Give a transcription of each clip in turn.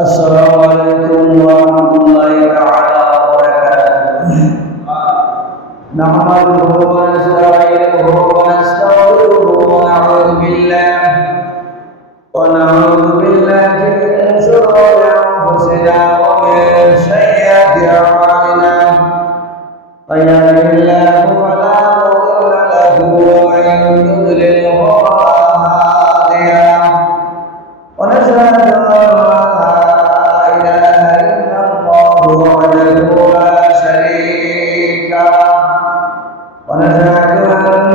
السلام عليكم ورحمة الله تعالى وبركاته. نحمده ونستعينه ونستغفره ونعوذ بالله من شرور أنفسنا ومن سيئات أعمالنا. من يهده الله فلا مضل له ومن يضلل فلا هادي له. ونشهد أن وحده لا شريك له ونشهد أن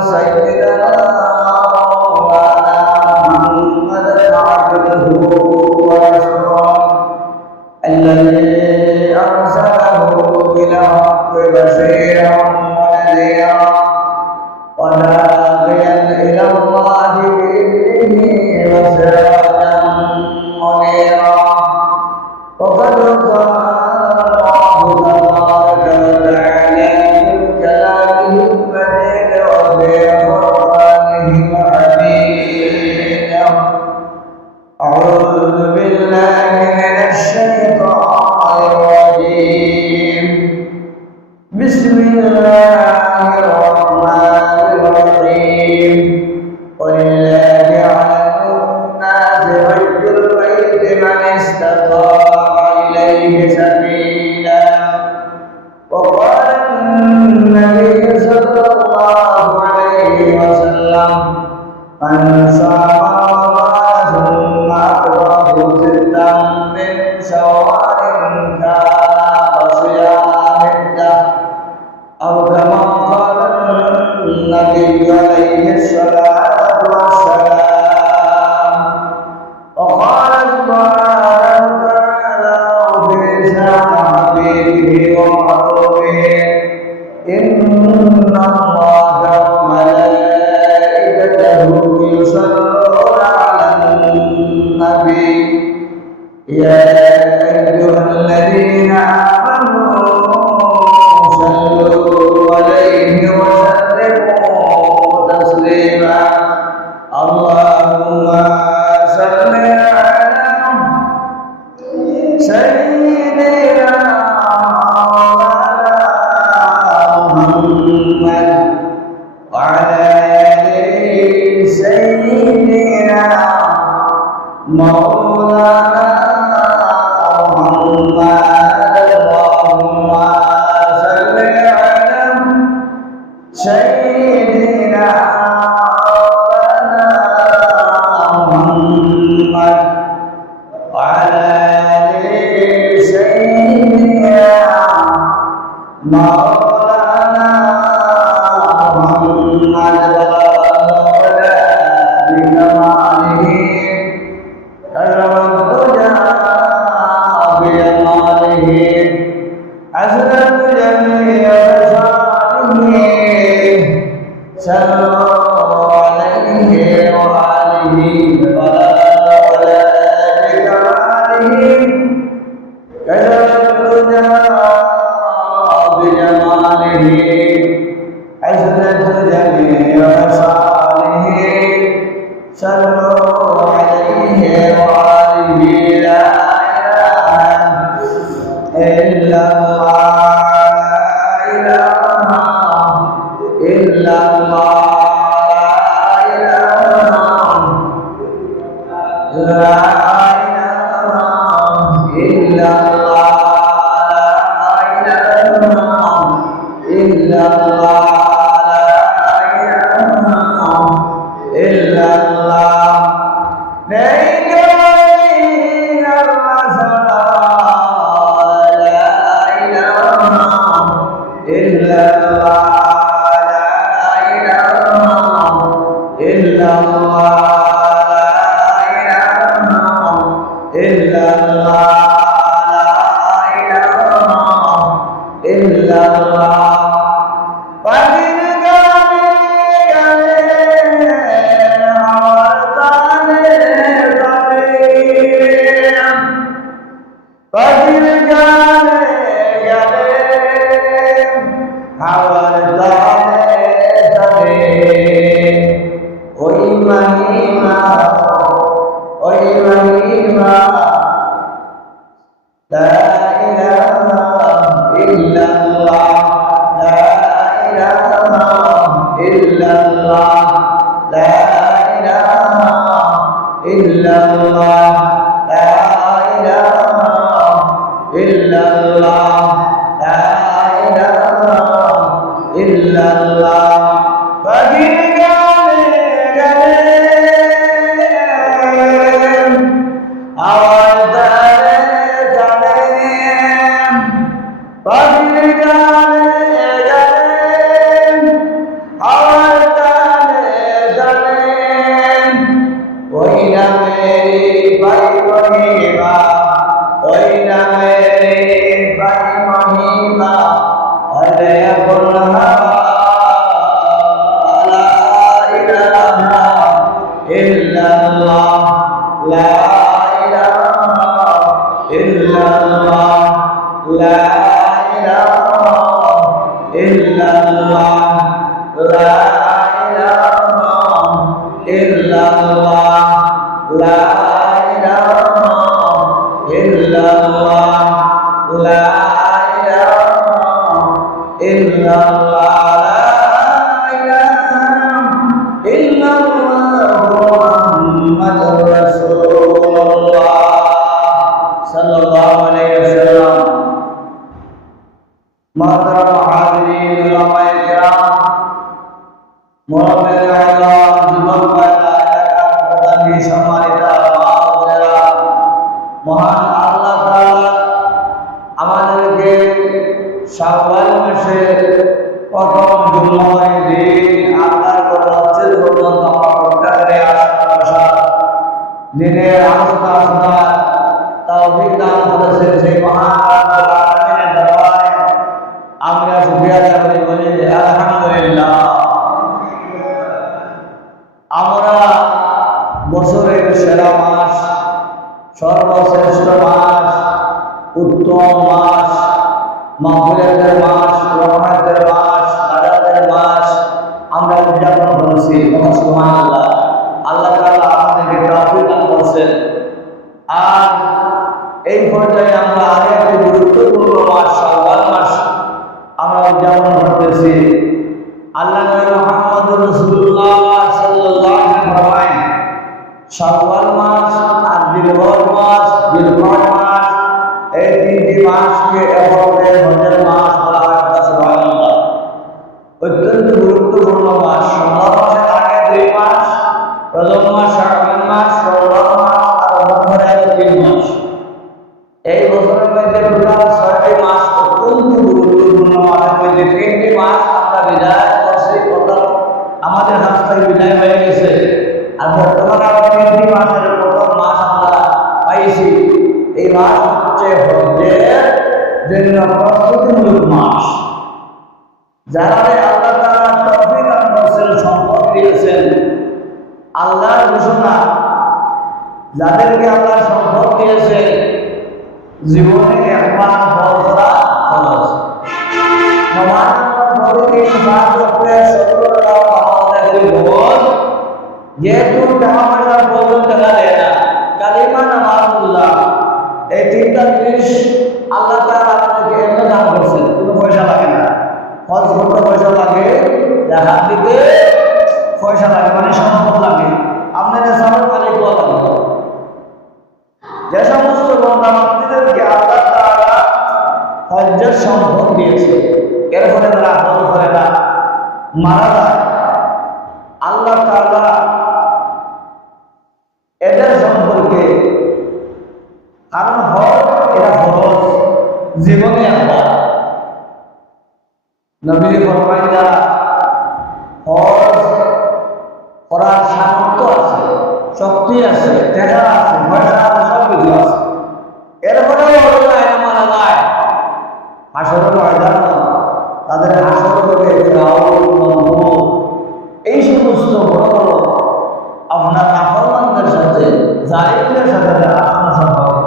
سيدنا محمدا عبده ورسوله الذي أرسله بالحق بشيرا ونذيرا وداعيا إلى الله بإذنه وسراجا منيرا. وقد قال الله تبارك وتعالى في كلامه المجيد وفي قرآنه الحميد. أعوذ بالله من الشيطان الرجيم. بسم الله الرحمن الرحيم. ولله على الناس حج البيت من استطاع إليه سبيلا. وقال النبي صلى الله عليه وسلم: من صام رمضان ثم أتبعه ستا من شوال كان كصيام الدهر، أو كما قال النبي عليه الصلاة والسلام. وقال سبحانه وتعالى في شأن حبيبه ومحبوبه: إن الله وملائكته يصلون على النبي يا أيها الذين آمنوا صلوا عليه وسلموا تسليما. اللهم صل على سيدنا محمد وعلى آل سيدنا مولانا محمد. اللهم صل على سيدنا محمد وعلى آل سيدنا مولانا محمد. ولا بكماله كرم الدجى بجماله حسنت جميع خصاله. صلوا عليه وآله ولا بكماله كرم الدجى بجماله حسنت جميع خصاله. صلوا عليه وآله. لا إله إلا الله، إلا الله، لا إله إلا الله، لا إله إلا الله، لا إله إلا الله. ওই মহিমা illallah, la ilaha illallah, la ilaha illallah. Bagi awal মহান আল্লাহ তাআলা আমাদেরকে শাওয়াল মাসের প্রথম জুমার দিন আল্লাহর রাজ্যের পর্যন্ত আমরা প্রত্যাহারে আসা দিনের আলোচনা তৌফিক দান করেছেন সেই মহান আল্লাহর আমিনের দরবারে আমরা শুকরিয়া আদায় করি, বলি আলহামদুলিল্লাহ। আমরা বছরের সেরা মাস, সর্বশ্রেষ্ঠ মাস, উত্তম মাস, মাগফিরাতের মাস, রহমতের মাস, নাজাতের মাস আমরা উদযাপন করেছি। সুবহানাল্লাহ। আল্লাহ তাআলা আমাদেরকে তৌফিক দান করেছেন। আর এই পর্যায়ে আমরা আরেকটি গুরুত্বপূর্ণ মাস শাওয়াল মাস আমরা উদযাপন করতেছি। আল্লাহ নবী মুহাম্মদুর রাসূলুল্লাহ সাল্লাল্লাহু আলাইহি ওয়াসাল্লাম শাওয়াল মাস আর জিলহজ মাস, জিলহজ মাস, এই তিনটি মাসকে একত্রে হজের মাস বলা হয়। সুবহানাল্লাহ। অত্যন্ত গুরুত্বপূর্ণ মাস। শাওয়াল মাসের আগে 2 মাস, রজব মাস, শাবান মাস, রমজান মাস আর রমজানের 3 মাস। এই বছরের মধ্যে টোটাল 6টি মাস অত্যন্ত গুরুত্বপূর্ণ। মাসের মধ্যে 3টি মাস আমরা বিদায় করছি, টোটাল আমাদের হাত থেকে বিদায় হয়ে গেছে। আর বর্তমানে আরো 3টি মাসের প্রথম মাস আমরা পাইছি। এই মাস হচ্ছে হজ্জের জন্য প্রস্তুতিমূলক মাস। যারা আল্লাহ তাআলা তৌফিক দান করেছেন, সম্পদ দিয়েছেন, আল্লাহর ঘোষণা, যাদেরকে আল্লাহ সম্পদ দিয়েছেন জীবনে একবার হজ করা ফরজ। নমাজ প্রতিদিন 5 ওয়াক্তে 70 টাকা পাওয়া যায় ফরজ। যেহেতু টাকা পয়সা প্রয়োজন দেখা দেয় না, কালিমা, নামাজুল্লাহ, এই 3টা জিনিস আল্লাহ তাআলা আপনাকে এমনি দান করছেন, কোনো পয়সা লাগে না। হজ করতে পয়সা লাগে, জাকাত দিতে পয়সা লাগে, মানে সম্পদ লাগে। আপনাদের সামনে কালে দোয়া লাগবে। যে সমস্ত বান্দাদেরকে আল্লাহ তাআলা হজ্জের সম্পদ দিয়েছে, এর ফলে তারা হজ করে না, মারা যায়, আল্লাহ তাআলা এদের সম্পর্কে, কারণ হজ এটা ফরজ, জীবনে একবার। নবী ফরমায় যারা হজ করার সামর্থ্য আছে, শক্তি আছে, টাকা আছে, পয়সা আছে, সব কিছু আছে, এরপরেও মারা যায়, হাসরের ময়দান তাদের হাসর থেকে এই সমস্ত বড় বড় আপনার নাফরমানদের সাথে, জালিমদের সাথে আলোচনা হবে।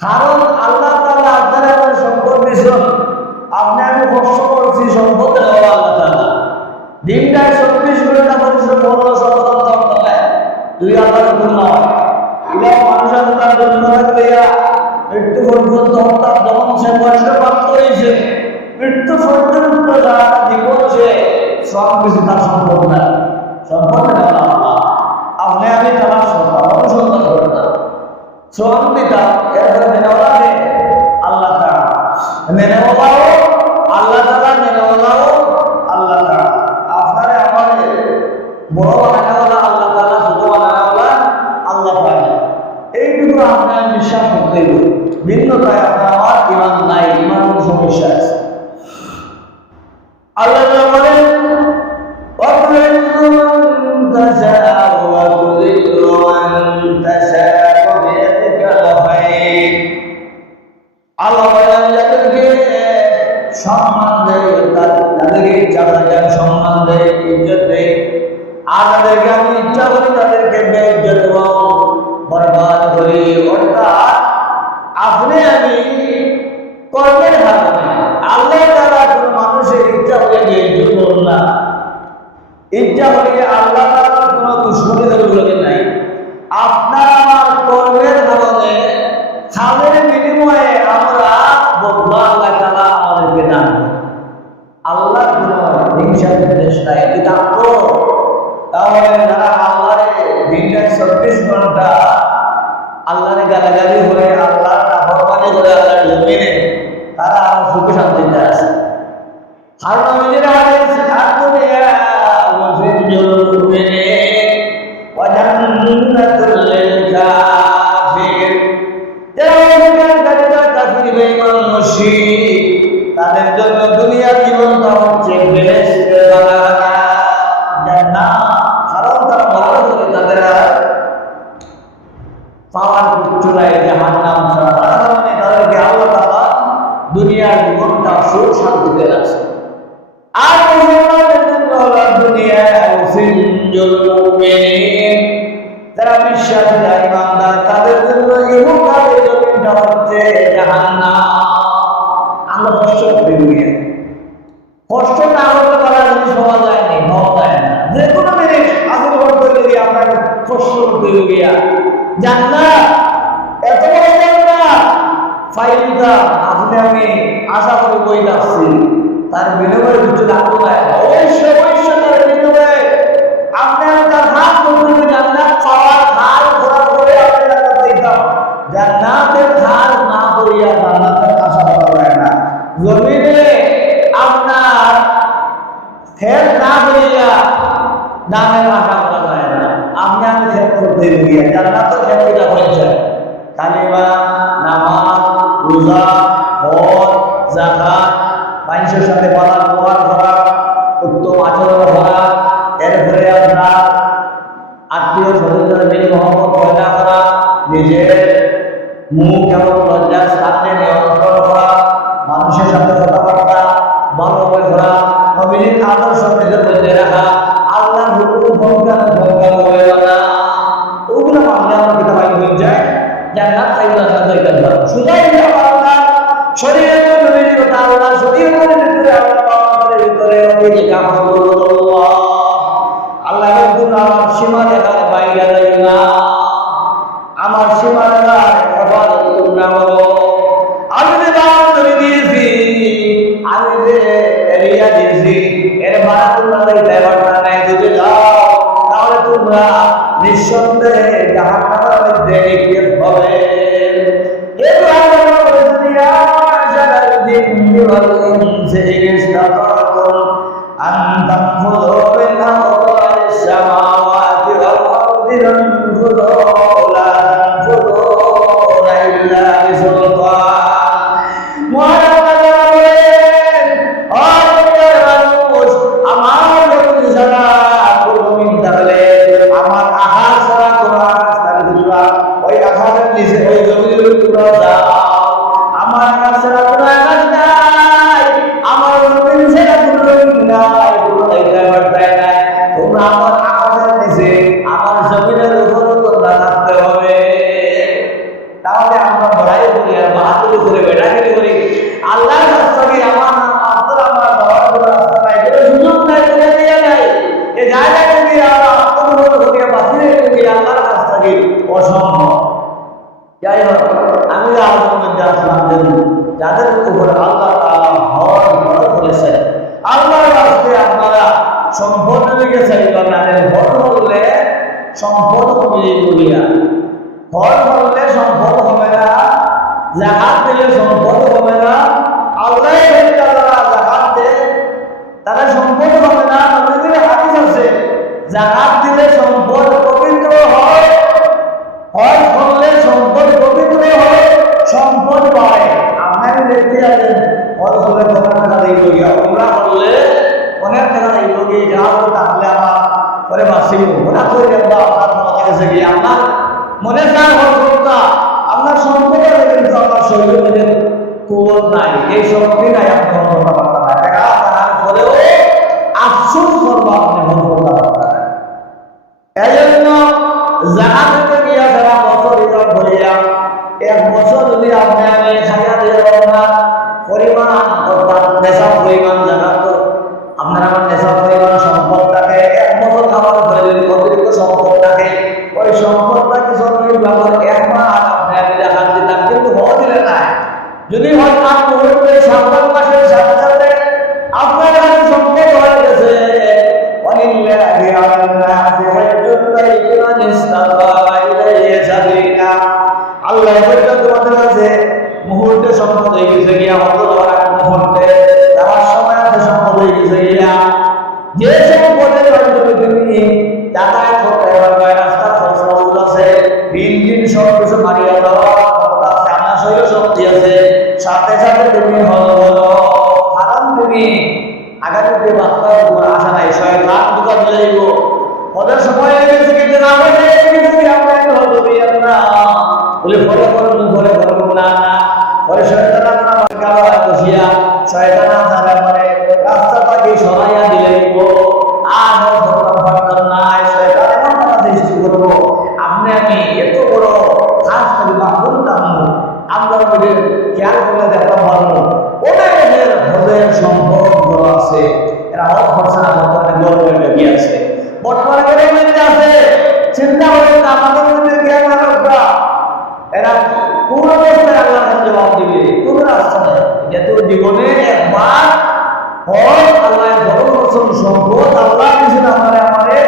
কারণ আল্লাহ তাআলা আপনার সম্পদ দিয়েছেন, আপনি আমি কষ্ট করছি, সম্পদ দেওয়া আল্লাহ তাআলা দিনটায় 24 ঘন্টা পরিশ্রম করলো, সততা নয়, 2 আল্লাহর হুকুম নয়। এটা মানুষের তার জন্য থাকলে মৃত্যু পর্যন্ত অর্থাৎ যখন সে বয়সে প্রাপ্ত হয়েছে, মৃত্যু পর্যন্ত যারা জীবন সে সব কিছু তার সম্পদ নাই, সম্পদ নেই আল্লাহ। আপনি আমি তার সন্তান, শ্রম দিতাম, এরপরে মেনেওয়ালা কে? আল্লাহ তাআলা। মেনেওয়ালাও আল্লাহ তাআলা, মেনেওয়ালাও আল্লাহ তাআলা। আপনারে আমারে বড় বানানোওয়ালা আল্লাহ তাআলা, ছোট বানানোওয়ালা আল্লাহ তাআলা। এইটুকু আপনার বিশ্বাস করতে হবে। ভিন্নতায় আপনার আমার ইমান নাই, ইমানের সমস্যা আছে। আল্লাহ তাআলা বলেন আল্লাহ যাদেরকে সম্মান দেয়, তাদেরকে ইচ্ছা করে সম্মান দেয়, ইজ্জত দেয়। আর তাদেরকে আমি ইচ্ছা করি তাদেরকে বেইজ্জত এবং বরবাদ করি। অর্থাৎ আপনি আমি কর্মের কারণে আল্লাহ তাআলা কোনো মানুষের ইচ্ছা করে বেইজ্জত করুন না। ইচ্ছা করি আল্লাহ তাআলার কোনো দুশ্মনী দরকার নাই। আপনার আমার কর্মের কারণে খালের বিনিময়ে আমরা বদলা আল্লাহ তাআলা আমাদেরকে দান করেন। আল্লাহর কোনো হিংসা বিদ্বেষ নাই, বিধান্ত। তাহলে যারা আল্লাহরে দিনটায় 24 ঘন্টা আল্লাহরে গালাগালি হয়ে আল্লাহর নাফরমানি করে আল্লাহর জমিনে, তারা আমার সুখে শান্তিতে আছে। আর নবীজির হাদিস দুনিয়া ওয়াফিজুল মুমিনিন ওয়া জান্নাতুল লিল কাফির। কাফির বেঈমান মুশরিক, তাদের জন্য দুনিয়ার জীবনটা হচ্ছে বেহেশতের বাগান, জান্নাত। কারণ তারা ভালো করে তাদের পাওয়ার কিচ্ছু নাই, জাহান্নাম ছাড়া। তার কারণে তাদেরকে আল্লাহ তাআলা দুনিয়ার জীবনটা সুখ শান্তিতে রাখছে। আর মুসলমানদের জন্য হলো দুনিয়া ওয়াফিজুল মুমিনিন, যারা বিশ্বাসী ইমানদার, তাদের জন্য ইহকালের জমিনটা হচ্ছে জাহান্নাম। আমরা কষ্ট করি, কষ্ট না হতে পারার জিনিস পাওয়া যায়নি, পাওয়া যায় না। যে কোনো জিনিস হাসিল করতে গেলে আপনাকে কষ্ট করতে গিয়া জান্নাত, এত বড় জান্নাত ফাইলটা আপনি আমি আশা করি বই আসছি, তার বিনিময়ে কিছু লাগতো না। অবশ্যই অবশ্যই তার বিনিময়ে আপনি তার হাত ধরে জান্নাত পাওয়ার হাল ঘোরা করে আপনি জান্নাত দিতাম। জান্নাতের হাল না করিয়া জান্নাতের আশা করা যায় না। জমিনে আপনার খেত না করিয়া দানের আশা করা যায় না। আপনি আমি খেত করতে গিয়ে জান্নাতের ক্ষেত্রটা হয়েছে কালিমা, নামাজ, রোজা, হজ, যাকাত, মানুষের সাথে পালার ব্যবহার করা, উত্তম আচরণ করা, এরপরে আপনার আত্মীয় স্বজনদের মিল মহব্বত পয়দা করা, নিজের মুখ এবং লজ্জার স্থানে নিয়ন্ত্রণ করা, মানুষের সাথে কথাবার্তা ভালোভাবে করা, নবীর আদর্শ নিজের মধ্যে রাখা, আল্লাহর হুকুম ভঙ্গা করে না, ওগুলো মানলে আমার কিতাব হয়ে যায় জান্নাত খাইলা না। সুদাই আল্লাহ শরীরের নবীর কথা, আল্লাহ শরীরের ভিতরে আমাদের ভিতরে নবীকে কামড় আল্লাহ আমার সীমা দেখার বাইরে যাই না, আমার সীমা দেখার হেফাজত না বলো। আমি যে বাউন্ডারি দিয়েছি, আমি যে এরিয়া দিয়েছি, এর ভাড়া তোমরা ড্রাইভারটা নাই যদি যাও, তাহলে তোমরা নিঃসন্দেহে জাহান্নামের মধ্যে নিক্ষেপ হবে। যাই হোক, আমি যাদের উপর আল্লাহ তাআলা হজ ফরজ করেছেন, আল্লাহর রাস্তায় আপনারা সম্পদ দিকে চাইবেন না। হজ হলে সম্পদ কমিয়ে করিয়া, হজ হলে সম্পদ কাছে গিয়ে আমার মনে চায় হরকতটা আপনার সম্পদ আছে, কিন্তু আমার শরীরের মধ্যে কুয়োর নাই, এই শক্তি নাই, আপনি হরকতটা পারতেন না। টাকা তার পরেও আফসোস করবো আপনি হরকতটা পারতেন না। এই জন্য জাহাজে গিয়া যারা বছর হিসাব করিয়া 1 বছর যদি আপনি আমি খাইয়া দিয়ে না পরিমাণ অর্থাৎ নেশা পরিমাণ জানা তো আপনার আমার নেশা পরিমাণ সম্পদ থাকে 1 বছর খাবার পরে যদি অতিরিক্ত সম্পদ থাকে ওই সম্পদটা কি সরকারি ব্যবহার 1 মাস আপনি আমি জাহাজ দিতাম, কিন্তু হওয়া দিলে না। যদি হয় 5 মুহূর্তে 7 মাসের সাথে সাথে আপনার কাছে সম্পদ হয়ে গেছে ওয়ালিল্লাহি আলান্নাসি হাজ্জুল বাইতি মান ইসতাতা ইলাইহি সাবিলা। আল্লাহ বলতে তোমাদের কাছে মুহূর্তে সম্পদ হয়ে গেছে গিয়া হতে যাওয়ার এক মুহূর্তে যাওয়ার সময় আছে সম্পদ হয়ে গেছে গিয়া যে সম্পদের মাধ্যমে তুমি যাতায়াত করতে পারবে, রাস্তা খরচ আছে, বিল সব কিছু মারিয়া দেওয়া ক্ষমতা আছে, আপনার শরীরে শক্তি আছে, সাথে সাথে তুমি হলো কারণ তুমি আগামীতে বাচ্চা তোমার আশা নাই, শয়তান দুটা দিলে দিব ওদের সময় হয়ে গেছে কিন্তু না বলে কিছু আপনাকে হলো দিয়ে না বলে ভরে করবো ভরে করবো না না পরে শয়তান আপনার গাওয়া বসিয়া শয়তান আপনার মানে রাস্তাটাকে সরাইয়া দিলে দিব আর ধরতাম নাই শয়তান এমন কথা সৃষ্টি করবো আপনি আমি এত বড় কাজ করি বা করতাম আমরা ওদের খেয়াল করলে দেখতাম ভালো ওদের হৃদয়ের সম্পর্ক বড় আছে, এরা অত খরচা না বর্তমানে গর্বের লেগে আছে, বর্তমানে গর্বের আছে। চিন্তা করে আমাদের মধ্যে জ্ঞান আলোকরা এরা পুরো অবস্থায় আল্লাহর কাছে জবাব দিবে, কোনো রাস্তা নেই। যেহেতু জীবনে একবার হয় আল্লাহ বড় বড় সম্পদ আল্লাহ দিয়েছেন আমারে আমারে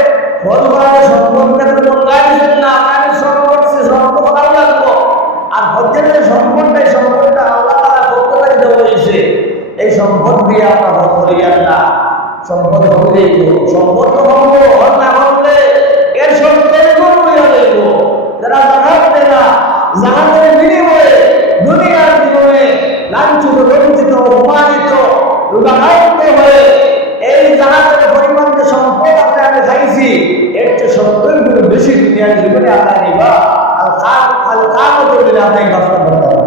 ফল করার সম্পদটাকে বললাম না আমাদের সম্পদ সে সম্পদ আল্লাহ লাগবো আর হজ্জের যে সম্পদটা এই সম্পদটা আল্লাহ তাআলা পক্ষ থেকে দেওয়া হয়েছে, এই সম্পদ দিয়ে আমরা হজ করি না সম্পদ হবে সম্পদ তো হবো হজ না হলে এর সম্পদের করবো হইব যারা জাকাত দেয় না জাকাতের বিনিময়ে দুনিয়ার জীবনে লাঞ্ছিত বঞ্চিত অপমানিত রোগাক্রান্ত হয়ে এই জাকাতের পরিমাণ যে সম্পদ আপনি আমি খাইছি এর চেয়ে 70 গুণ বেশি দুনিয়ার জীবনে আপনি নিবা আল কামত বিল আপনি কষ্ট করতে হবে।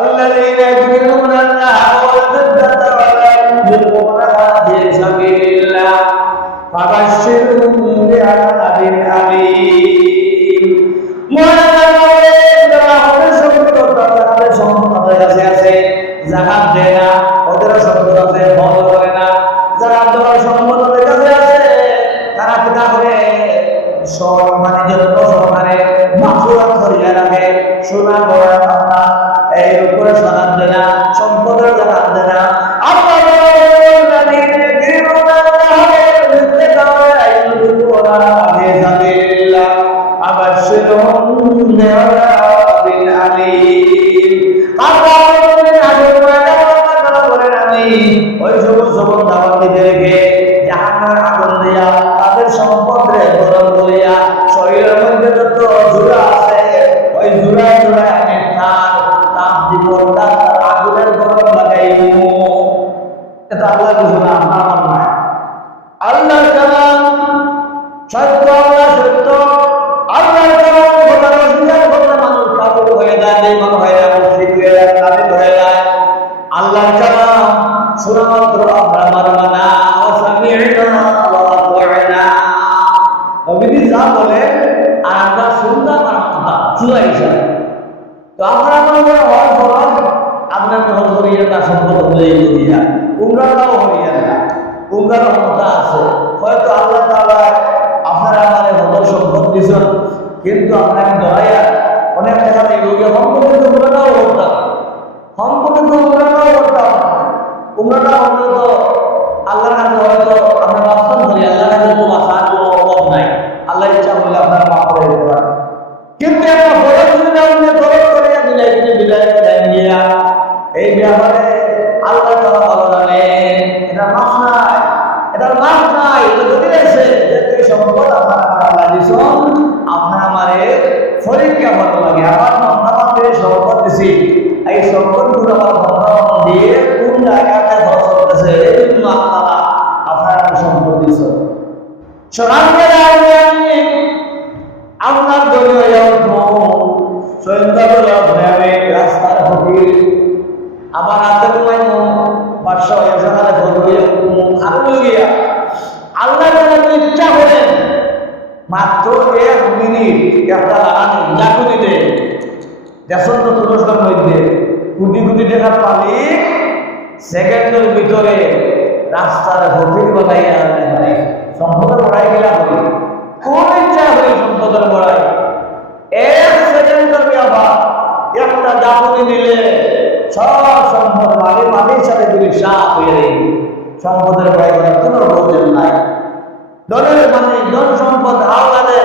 الذين يؤمنون بالله والفضة ولا ينفقونها في سبيل الله فبشرهم بعذاب أليم। জাকাত দেয় না ওদের সম্পদ আছে বন্ধ করে না, যারা দেওয়ার সম্পদ ওদের কাছে আছে তারা কিনা করে মানে যত সরকারে মাসুরাত করিয়া রাখে সোনা গড়া পাতা এর উপরে জাকাত দেয় না, সম্পদের জাকাত দেয় না। আল্লাহ ওই যুবক দাওয়াত দিতে রেখে জাহান্নামের আগুন দিয়া তাদের সম্পদে গরম করিয়া শরীরের মধ্যে যত জোড়া আছে ওই জোড়ায় জোড়ায় আমি তাপ দিব তার আগুনের গরম লাগাইব। এটা আল্লাহ কিছু না আপনার আমার নয়, আল্লাহর কালাম সত্য, আল্লাহ সত্য, আল্লাহর কালাম কথা অস্বীকার করলে মানুষ কাবুল হয়ে যায়, বেঈমান হয়ে যায়, মুশরিক হয়ে যায়, কাফির হয়ে যায়। আল্লাহর কালাম শোনা মাত্র আমরা মানব না, ওয়াসামি'না ওয়া আতা'না নবীজি যা বলে আর আমরা শুনতাম আর মানতাম শুনাই হিসাবে। তো আমরা আমাদের হজ ফরজ আপনার হজ করিয়া তার সম্পদ হয়ে দিয়া উমরাটাও হইয়া না, উমরার ক্ষমতা আছে হয়তো আল্লাহ তাআলা আপনারা আমাদের হজ সম্পদ দিয়েছেন, কিন্তু আপনাকে দয়ায়া অনেক টাকা দিয়ে সম্পর্কিত উমরাটাও করতাম, সম্পর্কিত উমরাটাও করতাম। উমরাটা অন্তত আল্লাহর কাছে হয়তো আমরা বাস্তব করি, আল্লাহর কাছে তো আসার কোনো অভাব নাই, আল্লাহ ইচ্ছা করলে আপনার মাফ করে দিতে পারেন। কিন্তু একটা ফরজ যদি আপনি ফরজ করিয়া বিলাই দিয়া এই ব্যাপারে আল্লাহ তাআলা ভালো জানেন এটা মাফ নাই, এটার মাফ নাই। এটা যদি আছে যে সম্পদ আপনার আল্লাহ দিয়েছেন আপনার আমারে পরীক্ষা ভালো লাগে আমার আমাদের সম্পদ দিছি এই সম্পদগুলো আমার বন্ধন দিয়ে কোন জায়গাতে খরচ করতেছে এই জন্য আল্লাহ আপনার সম্পদ দিয়েছেন। দেশের তো তুরস্কের মধ্যে কোটি কোটি টাকার মালিক সেকেন্ডের ভিতরে রাস্তার ফকির বানাইয়া আনে সম্পদের বড়াই গেলা করি কোন ইচ্ছা করি সম্পদের বড়াই এক সেকেন্ডের ব্যাপার একটা জাপুনি নিলে সব সম্পদ মাঝে মাঝের সাথে যদি সাপ হয়ে যায় সম্পদের বড়াই করার কোনো প্রয়োজন নাই ধনের মানে ধন সম্পদ আল্লাদের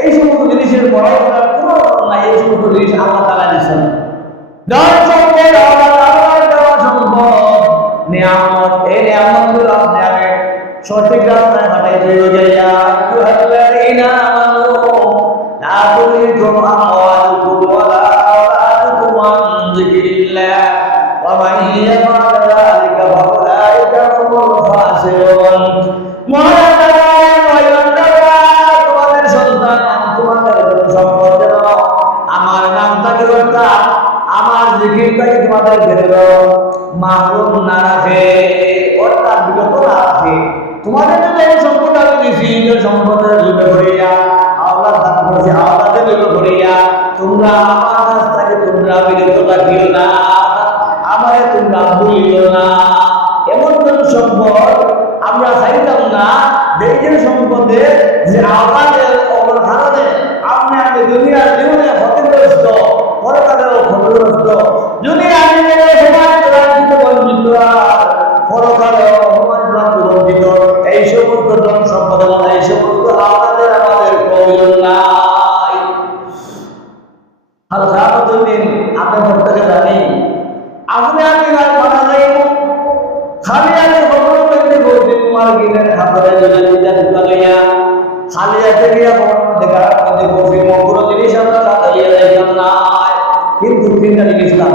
এই সমস্ত জিনিসের বড়াই করার কোনো নাই এই সমস্ত জিনিস আল্লাহ তাআলা দিয়েছেন ধন সম্পদ আল্লাহ দেওয়া সম্পদ নিয়ামত এই নিয়ামতগুলো আপনি আগে সঠিক রাস্তায় পাঠাইতে যাইয়া আইয়ুহাল্লাযীনা আমানু লা তুলহিকুম আমওয়ালুকুম ওয়ালা আওলাদুকুম আন যিকরিল্লাহ ওয়া মান ইয়াফআল যালিকা ফাউলাইকা হুমুল ফাসিকুন তোমাদের সন্তান তোমাদের সম্পদ যেন আমার নামটাকে অর্থাৎ আমার জিকিরটাকে তোমাদের ভেতরে মাহরুম না রাখে অর্থাৎ বিরত না রাখে তোমাদের জন্য এই সম্পদ আমি দিয়েছি এই সম্পদের জন্য করিয়া আল্লাহ দান করেছে আল্লাহদের জন্য করিয়া তোমরা আমার কাছ থেকে তোমরা বিরত রাখিও না আমারে তোমরা ভুলিও না এমন কোন সম্পদ আমরা চাইতাম না দেশের সম্পদে যে আমাদের অবধারণে আপনি আমি দুনিয়ার জীবনে ক্ষতিগ্রস্ত পরকালেও ক্ষতিগ্রস্ত দুনিয়া জীবনে সমাজ রাজনীতি বঞ্চিত পরকালেও সমাজ রাজনীতি বঞ্চিত এই সমস্ত ধন সম্পদ এই সমস্ত আমাদের প্রয়োজন নাই হালকা দিন আপনি প্রত্যেকে জানি আপনি আমি মারা যাইব খালি আগে ভগবান ব্যক্তি বলতে তোমার গিনের খাবারে যদি পূজা দিতে গিয়া খালি আছে গিয়া ভগবান দেখা কিন্তু বসে কোনো জিনিস আমরা সাথে যাইতাম না কিন্তু তিনটা জিনিস না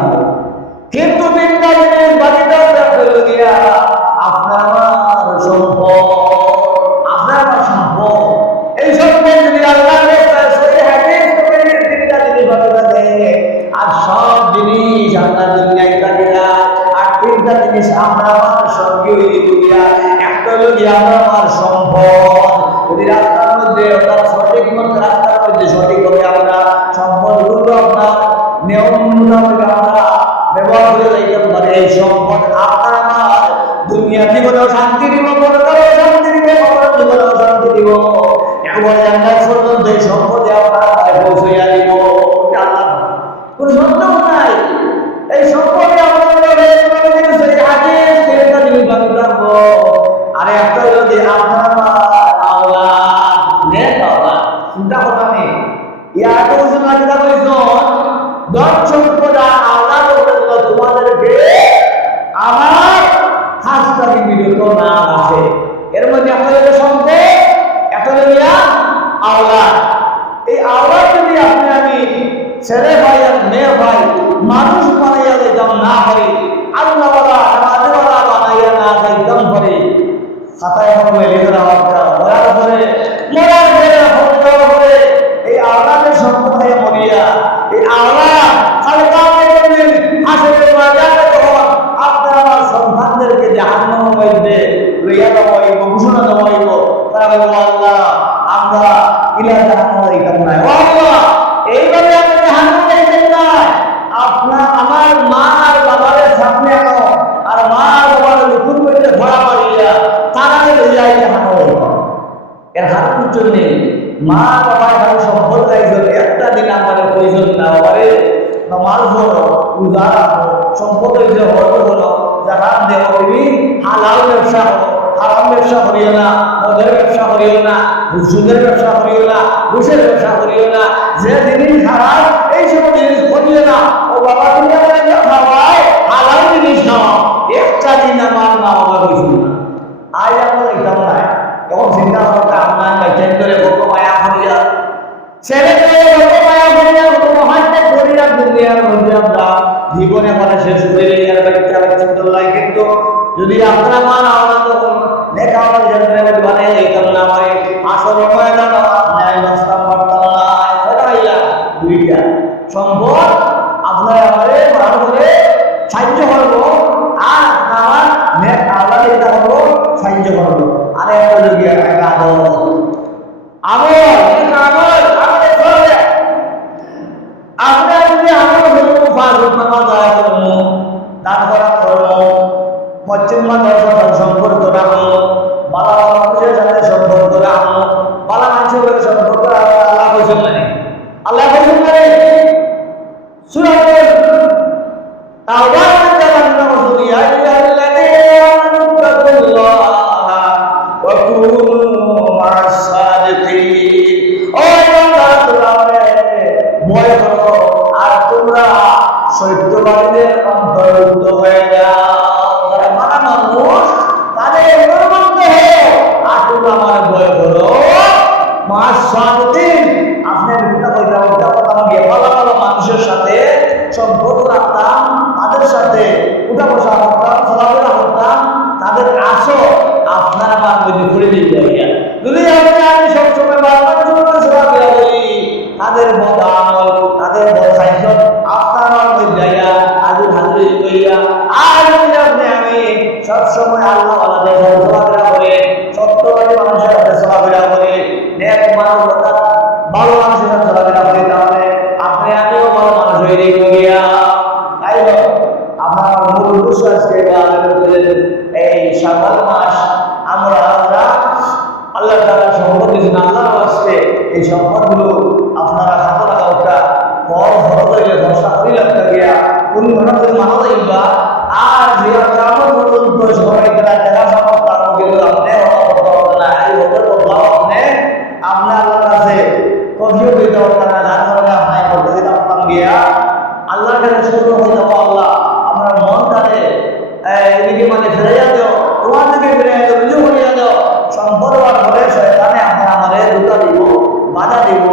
কিন্তু তিনটা জিনিস বাকিটা রাখতে গিয়া আপনার আমার সম্পদ আপনার আমার সম্পদ এই সম্পদ যদি আল্লাহ সহি হাদিস থেকে তিনটা জিনিস বাকি থাকে আর সব জিনিস আপনার দুনিয়ায় থাকে না আর তিনটা জিনিস আমরা আমার সঙ্গে হইলে দুনিয়া একটা হলো যে আমরা আমার সম্পদ যদি রাস্তার মধ্যে অর্থাৎ সঠিক মতো রাস্তার মধ্যে সঠিকভাবে আমরা সম্পদগুলো আপনার নিয়ম মোতাবেক আমরা ব্যবহার করে যাইতে পারি এই সম্পদ আপনার আমার দুনিয়া জীবনেও শান্তি দিব পরকালেও শান্তি দিব কবর জীবনেও শান্তি দিব একবার জান্নাত পর্যন্ত এই সম্পদে আপনার পৌঁছাইয়া দিব আল্লাহ কোনো সন্দেহ নাই এই সম্পদে আপনার আর একটা হলো যে আপনার আওলাদ নেক আওলাদ চিন্তা কথা নেই ইয়ার কোনো সময় চিন্তা করিস ধন সম্পদ আওলাদ তোমাদেরকে আমার খাসটাকে বিরত না রাখে এর মধ্যে একটা হলো সম্পদ একটা হলো আওলাদ এই আওলাদ যদি আপনি আমি ছেলে ভাই আর মেয়ে ভাই মানুষ বানাইয়া যেতাম না পারি আল্লাহওয়ালা নামাজওয়ালা বানাইয়া না যাইতাম পারি খাতায় হবে লেখার আওয়াজটা মরার পরে হত্যা করে এই আওলাদের সম্পদ হয়ে মরিয়া এই আওলাদ আসলে আপনার আমার সন্তানদেরকে জাহান্নামের মধ্যে লইয়া দেওয়া হইব ঘোষণা দেওয়া হইব তারা বলবো আল্লাহ আমরা ইলা জাহান্নামে যাইতাম না ও আল্লাহ এইভাবে আপনি জাহান্নামে যাইতেন না আপনার আমার মা আর বাবার সামনে আনো আর মা আর বাবার নতুন করে ধরা পাইয়া তারা লইয়া জাহান্নামে যাইব এর হাতের জন্য মা বাবা এখন সম্পদ চাইছেন একটা দিন আমাদের প্রয়োজন না হবে নামাজ হলো রোজা রাখো সম্পদ হইলে হলো জাকাত দেও তুমি হালাল ব্যবসা হলো হারাম ব্যবসা করিও না মদের ব্যবসা করিও না সুদের ব্যবসা করিও না ঘুষের ব্যবসা করিও না যে জিনিস খারাপ এই সব জিনিস করিও না ও বাবা তুমি আমাকে খাওয়ায় হালাল জিনিস নাও একটা দিন আমার মা বাবা হয়েছিল না আজ আমরা একদম নাই এখন চিন্তা করতে আপনার চেঞ্জ করে কত মায়া করিয়া ছেলে মেয়ে কত মায়া করিয়া কত মহাত্মা করিয়া দুনিয়ার মধ্যে আমরা জীবনে মানে শেষ করে আর বাচ্চা বাচ্চা তোলাই কিন্তু যদি আপনার মা না হলো তখন লেখা আমার জন্মের বানিয়ে যেতাম না আমার আসল ময়দান ন্যায় বাঁচতাম পারতাম না হইলা দুইটা সম্পদ আপনার আমারে ভালো করে সাহায্য করবো আর আমার নেক আল্লাহ এটা হলো সাহায্য করবো আর একটা যদি একটা আমল আমল আপনি করবে আপনার যদি আমল ফাজুক নামাজ আদায় করবো, দান খয়রাত করবো, মসজিদ মাদ্রাসার সম্পর্ক রাখবো, বালা বালা মানুষের সাথে সম্পর্ক রাখবো, বালা মানুষের সাথে সম্পর্ক রাখবো। আল্লাহ কইছেন না, আল্লাহ কইছেন না সূরা তাওবা সত্যবাদীদের অন্তর্ভুক্ত হয়ে যাও। যারা মারা মানুষ তাদের অন্তর্ভুক্ত হয়ে আর তোমরা আমার ভয় করো। মাস 7 দিন আপনার দুটা কইটা আমাকে ভালো ভালো মানুষের সাথে সম্পর্ক রাখতাম, তাদের সাথে উঠা বসা করতাম, চলাফেরা করতাম, তাদের আসো আপনার আমার মধ্যে ঘুরে দিতে হইয়া যদি আমি সবসময় বারবার চলাফেরা করি, তাদের বদ আমল, তাদের বদ খাদ্য আপনার আমার মধ্যে হাজির হাজির করিয়া আর আমি সবসময় আল্লাহ আল্লাহদের সাথে চলাফেরা করে, সত্যবাদী মানুষের সাথে চলাফেরা করে, নেক মানবতা ভালো মানুষের সাথে চলাফেরা করে, তাহলে আপনি আমিও ভালো মানুষ হয়ে গিয়া। তাই আপনার মূল উদ্দেশ্য আজকে এই শাবান মাস আমরা আল্লাহ তাআলা সম্পদ দিয়েছেন, আল্লাহর ওয়াস্তে এই সম্পদগুলো আপনারা খাতা লাগা ওটা বড় বড় করে ঘোষণা করি লাগতে গিয়া কোন ঘটনা করে মানা যাইবা আর যে কামত পর্যন্ত সবাই তারা দেখা সম্ভব তার গেল আপনি না এই ওদের বদলাও আপনি আল্লাহর কাছে কফিও দিতে পারতেন না, যার কারণে আপনি করতে দিতাম গিয়া আল্লাহর কাছে শুরু হয়ে যাবো। আল্লাহ আমরা মনটাকে এদিকে মানে ফেরাইয়া দাও, তোমার দিকে ফেরাইয়া দাও, রুজু করিয়া দাও। সম্পদ হওয়ার পরে শয়তানে আমরা আমাদের দুটা দিব, বাধা দিব,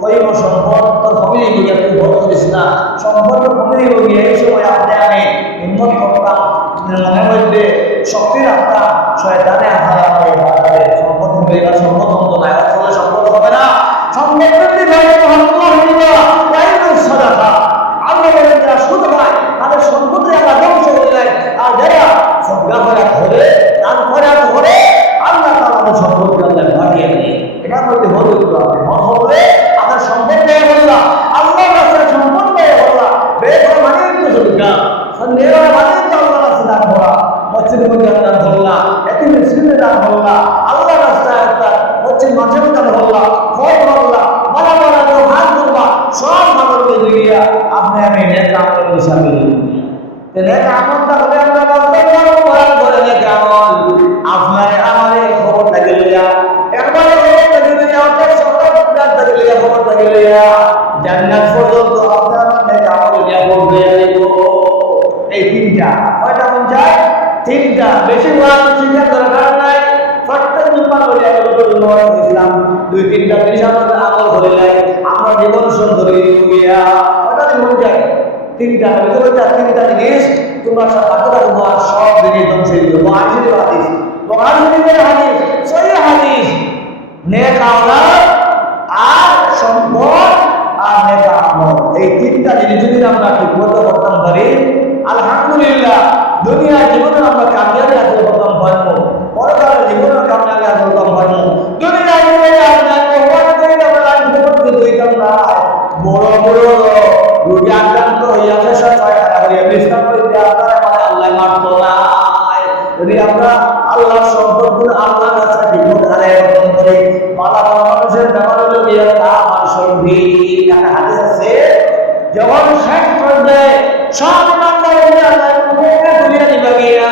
কইব সম্পদ তোর কমিয়ে গিয়ে তুই ভোট করিস না, সম্পদ তোর কমিয়ে গিয়ে এই সময় আপনি আমি হিম্মত করতাম, মনের মধ্যে শক্তি রাখতাম, শয়তানে আমরা আমাদের বাধা দেয়। সম্পদ হবে না, সম্পদ হতো না, আসলে সম্পদ হবে না। সম্পদ আল্লাহ বলেন যারা সুদ পায় তাদের সম্পদে আল্লাহ ধ্বংস করে দেয়, আর যারা সজ্ঞা করে ধরে দান করে ধরে আল্লাহ তাআলা সম্পদকে আল্লাহ বাড়িয়ে দেয়। এটার মধ্যে হল মন হলে আপনার সম্পদ ব্যয় করলাম, আল্লাহর রাস্তায় সম্পদ ব্যয় করলাম, ব্যয় করা মানে তো সজ্ঞা সন্দেহ মানে তো আল্লাহর রাস্তায় দান করা, মসজিদের মধ্যে দান করলাম, এতিম মিসকিনে দান করলাম, আল্লাহর রাস্তায় একটা মসজিদ মাঝে দান করলাম, ফল করলাম, মারা মারা তো হাত করবা, সব মানুষ গিয়া আপনি আমি নেক আমল হিসাবে নেক আমলটা হলে আমরা বলতে পারবো করে নেক আমল আপনার আমারে খবর থাকে লইয়া একবারে খবর থাকে লইয়া অর্থাৎ সকাল রাত থাকে লইয়া খবর থাকে লইয়া জান্নাত পর্যন্ত আপনার নেক আমল দিয়া বলবে এই তিনটা কয়টা কোন যায় তিনটা, বেশি ওয়াজ শিখার দরকার নাই। প্রত্যেক জুম্মা করে ইসলাম 2-3টা জিনিস আমাদের আমল করে নাই, আমরা জীবন সুন্দর হইয়া ওটা জীবন যায়। তিনটা তিনটা জিনিস তোমার তোমার সব জিনিস ধ্বংস হয়ে যাবে। হাদিস সহি হাদিস, নেক আমল আর সম্পদ আর নেক আমল, এই তিনটা জিনিস যদি আমরা ঠিক মতো করতাম পারি আলহামদুলিল্লাহ দুনিয়ার জীবনে আমরা কামিয়াবি হাসিল করতাম পারবো, পরকালের জীবনে কামিয়াবি হাসিল করতাম পারবো। দুনিয়ার জীবনে বড় বড় রোগী আক্রান্ত হইয়া পেশা বিশ্রাম করতে আপনারা আল্লাহ মারত না। যদি আমরা আল্লাহর সম্পর্কগুলো আল্লাহর কাছে বিপদ আদায় করি, পালা পালা মানুষের ব্যাপার হলো গিয়ে আমার সঙ্গী একটা হাদিস আছে, যখন শেষ পর্যায়ে সব ইমানদারদের আল্লাহ মুখে তুলিয়া দিবা গিয়া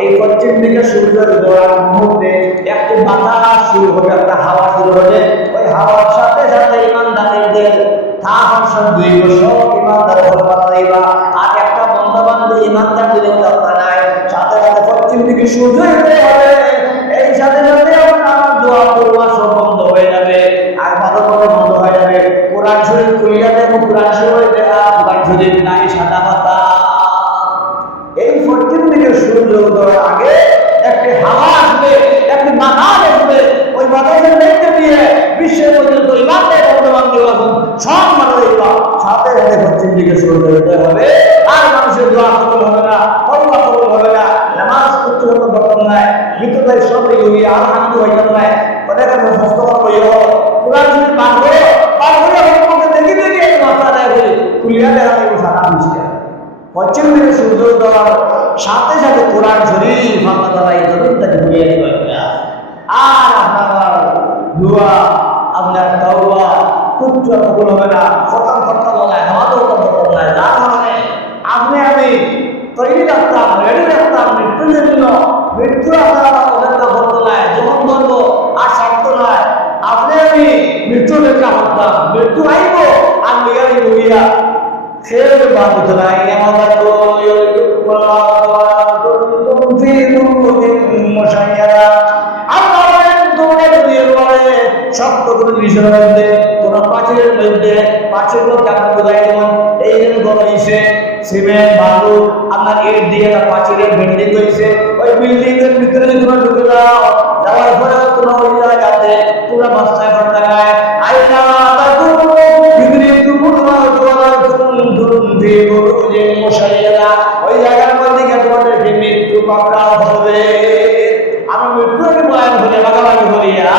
এই পশ্চিম দিকে সূর্যের গোড়ার মুহূর্তে একটি বাতাস শুরু হবে, একটা হাওয়া শুরু হবে, ওই হাওয়ার সাথে সাথে ইমানদারদের দুই বছর ইমানদার দিবা আর একটা বন্ধ বান্ধব ইমানদার দিলে কথা নাই, সাথে সাথে পশ্চিম দিকে সূর্য উঠে হবে, এই সাথে সাথে আমার দোয়া করবা সব বন্ধ হয়ে যাবে আর ভালো করে বন্ধ হয়ে যাবে। কোরআন শরীফ খুলিয়া দেখো, কোরআন শরীফ দেখা, কোরআন শরীফ নাই সাদা পাতা। এই পশ্চিম দিকে সূর্য উদয়ের আগে একটি হাওয়া আসবে, একটি বাতাস আসবে, ওই বাতাসের দেখতে দিয়ে বিশ্বের পর্যন্ত ইমানদার বর্তমান দিবাসন সব মারা যাইবা, সাথে সাথে পশ্চিম দিকে সূর্য উদয় হবে আর মানুষের দোয়া কবুল হবে না, তওবা কবুল হবে না, নামাজ পড়তে হতে বর্তমান নাই, মৃত্যুদের সব এগিয়ে আর শান্তি হইতে নাই, অনেক মুখস্থ করিও কোরআন শরীফ পাঠ করো, পাঠ করে দেখি দেখি মাথা দেয় কুলিয়া দেখা দেবো সারা পৃষ্ঠা পশ্চিম দিকে সূর্যোদয়ের সাথে সাথে কোরআন শরীফ আল্লাহ তাআলা এই জমিনটাকে ঘুরিয়ে দিবেন আর আপনার দোয়া আপনার তাওবা কুচ্চ কবুল হবে না খতম করতে বলা আমাদের কবুল করতে যার কারণে আপনি আমি তৈরি রাখতাম রেডি রাখতাম মৃত্যুর জন্য মৃত্যু আপনারা অপেক্ষা করতে নাই জীবন বন্ধ আর শর্ত নয় আপনি আমি মৃত্যু অপেক্ষা করতাম মৃত্যু আইব আর লিগারি বলিয়া সে বাধিত নাই আমাদের সবটুকু জিনিসের মধ্যে কোন পাঁচিলের মধ্যে পাঁচিল মধ্যে আপনার বোঝাই যেমন এই যে গলাইছে সিমেন্ট বালু আপনার ইট দিয়ে পাঁচিলের বিল্ডিং হয়েছে ওই বিল্ডিং এর ভিতরে যদি তোমরা ঢুকে যাও যাওয়ার পরে তোমরা ওই জায়গাতে তোমরা বাস্তায় করতে গায় আইনা ওই জায়গার মধ্যে গিয়ে তোমাদেরকে মৃত্যু পাকড়াও হবে আমি মৃত্যুকে বয়ান করে বাগাবাগি করিয়া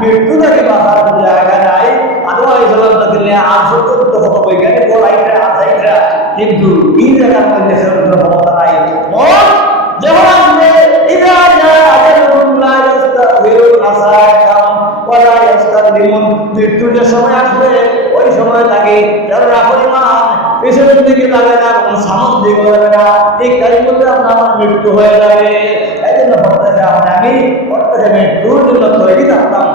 মৃত্যু থেকে বাঁচার কোনো জায়গা নাই আদওয়াই জলন্ত দিলে আর সত্য হতো বৈজ্ঞানিক গোলাইটা আসাইটা কিন্তু এই জায়গার মধ্যে সেরকম ক্ষমতা নাই যখন আসবে ইদা জাআ মৃত্যুর যে সময় আসবে ওই সময় তাকে পরিমাণ পেছনের দিকে যাবে না কোনো সামন দিকে যাবে না ঠিক তার মধ্যে আপনার মৃত্যু হয়ে যাবে এই জন্য আমি মৃত্যুর জন্য তৈরি থাকতাম